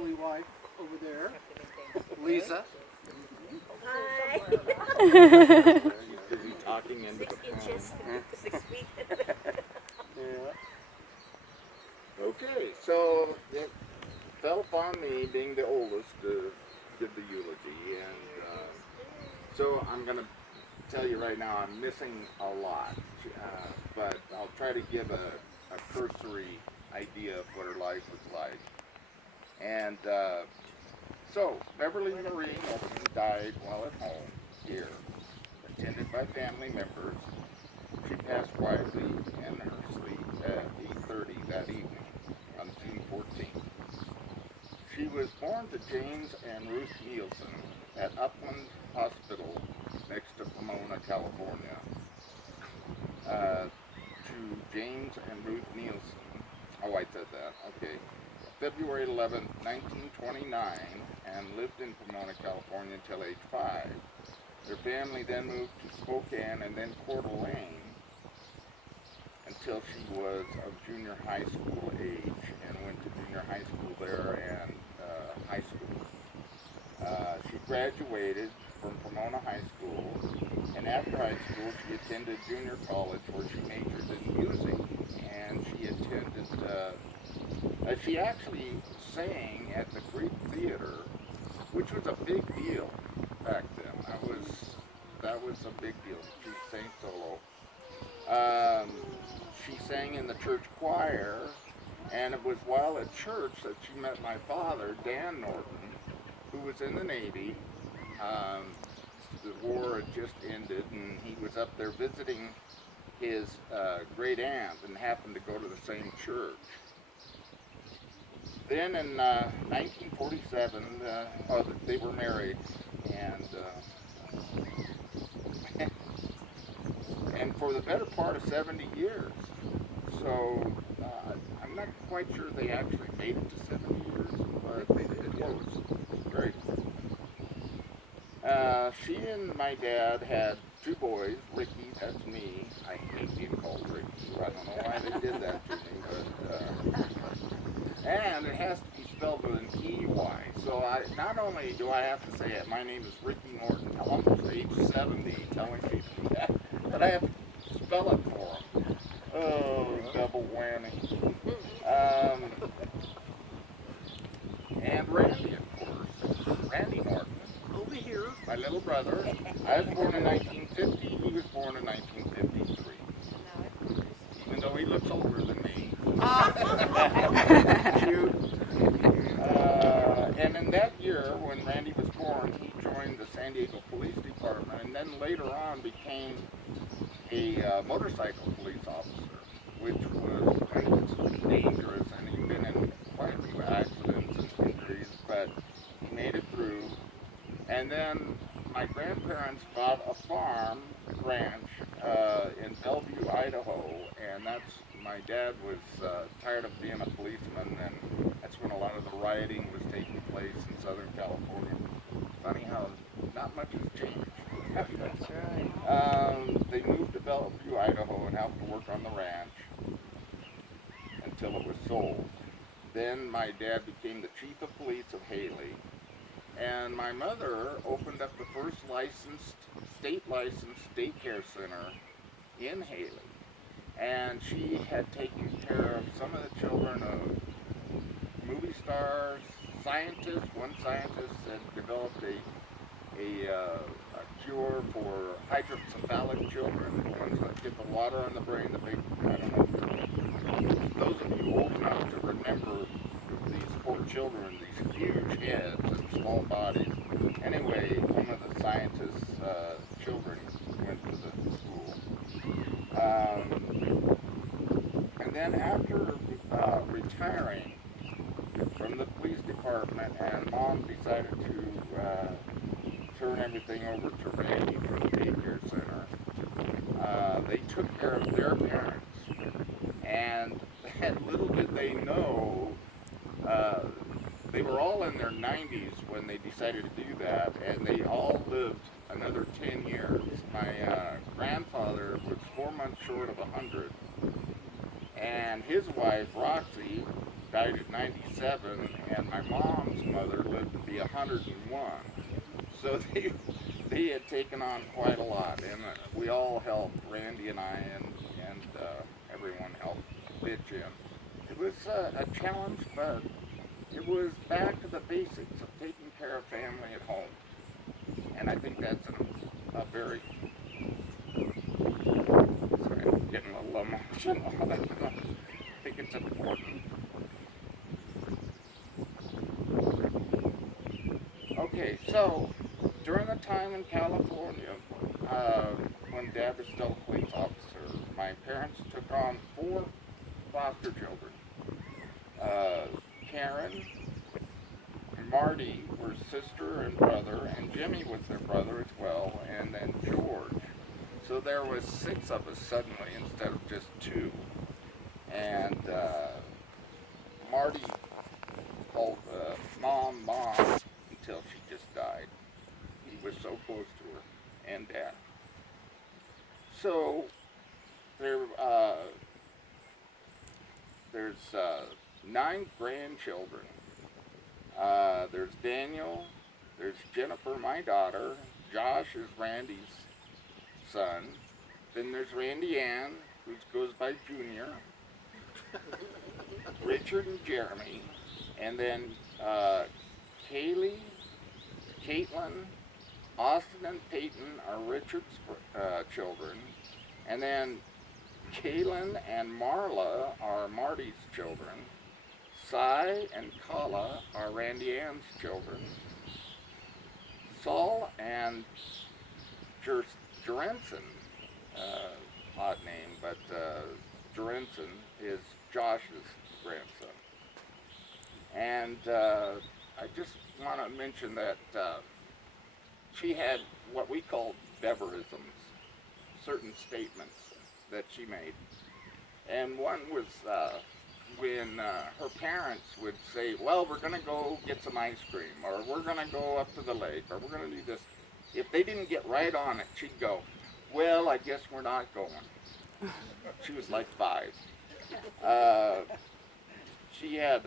lovely wife over there, Lisa. Hi. Busy talking into 6 the inches, phone. 6 feet. Yeah. Okay, so it fell upon me, being the oldest, to give the eulogy, and so I'm going to tell you right now I'm missing a lot, but I'll try to give a cursory idea of what her life was like. And so, Beverly Marie Norton died while at home here, attended by family members. She passed quietly in her sleep at 8:30 that evening on June 14th. She was born to James and Ruth Nielsen at Upland Hospital next to Pomona, California. To James and Ruth Nielsen. Oh, I said that. Okay. February 11th, 1929, and lived in Pomona, California until age 5. Their family then moved to Spokane and then Coeur d'Alene until she was of junior high school age, and went to junior high school there and high school. She graduated from Pomona High School, and after high school she attended junior college where she majored in music, and she actually sang at the Greek Theater, which was a big deal back then. That was a big deal. She sang solo. She sang in the church choir, and it was while at church that she met my father, Dan Norton, who was in the Navy. The war had just ended, and he was up there visiting his great aunt and happened to go to the same church. Then in 1947, they were married, and and for the better part of 70 years. So I'm not quite sure they actually made it to 70 years, but they did close. Very close. She and my dad had 2 boys. Ricky, that's me. I hate being called Ricky. I don't know why they did that to me, but and it has to be spelled with an E-Y. So not only do I have to say it, my name is Ricky Norton, almost age 70, telling people that, but I have to spell it for them. Oh, double whammy. And Randy, of course. Randy Norton. Over here. My little brother. I was born in 1950. He was born in 1953. Even though he looks older than me. Cute. And in that year, when Randy was born, he joined the San Diego Police Department, and then later on became a motorcycle police officer, which was kind of dangerous, and he'd been in quite a few accidents and injuries, but he made it through. And then my grandparents bought a farm ranch in Bellevue, Idaho, and my dad was tired of being a policeman, and that's when a lot of the rioting was taking place in Southern California. Funny how not much has changed. That's right. They moved to Bellevue, Idaho, and helped to work on the ranch until it was sold. Then my dad became the chief of police of Haley, and my mother opened up the first state licensed daycare center in Haley. And she had taken care of some of the children of movie stars, scientists. One scientist had developed a cure for hydrocephalic children, the ones that get the water on the brain, the big, I don't know, those of you old enough to remember these poor children, these huge heads and small bodies. Anyway, one of the scientists' children went to the school. And then after retiring from the police department, and Mom decided to turn everything over to Randy from the daycare center, they took care of their parents. And little did they know, they were all in their 90s when they decided to do that, and they all lived another 10 years. My grandfather was 4 months short of 100, and his wife, Roxy, died at 97, and my mom's grandmother lived to be 101. So they had taken on quite a lot, and we all helped, Randy and I, and everyone helped pitch in. It was a challenge, but it was back to the basics of taking care of family at home. And I think that's a very, sorry, I'm getting a little emotional. I think it's important. Okay, so during the time in California, when Dad was still a police officer, my parents took on 4 foster children. Karen and Marty were sister and brother, and Jimmy was their brother as well, and then George. So there was 6 of us suddenly instead of just 2. And Marty called Mom, until she just died. He was so close to her and Dad. So there's 9 grandchildren. There's Daniel, there's Jennifer, my daughter, Josh is Randy's son, then there's Randy Ann, who goes by Junior, Richard and Jeremy, and then Kaylee, Caitlin, Austin and Peyton are Richard's children, and then Kaylin and Marla are Marty's children. Cy and Kala are Randy Ann's children. Saul and Jerensen, odd name, but Jerensen is Josh's grandson. And I just want to mention that she had what we call Beverisms, certain statements that she made. And one was when her parents would say, well, we're going to go get some ice cream, or we're going to go up to the lake, or we're going to do this. If they didn't get right on it, she'd go, well, I guess we're not going. She was like 5. She had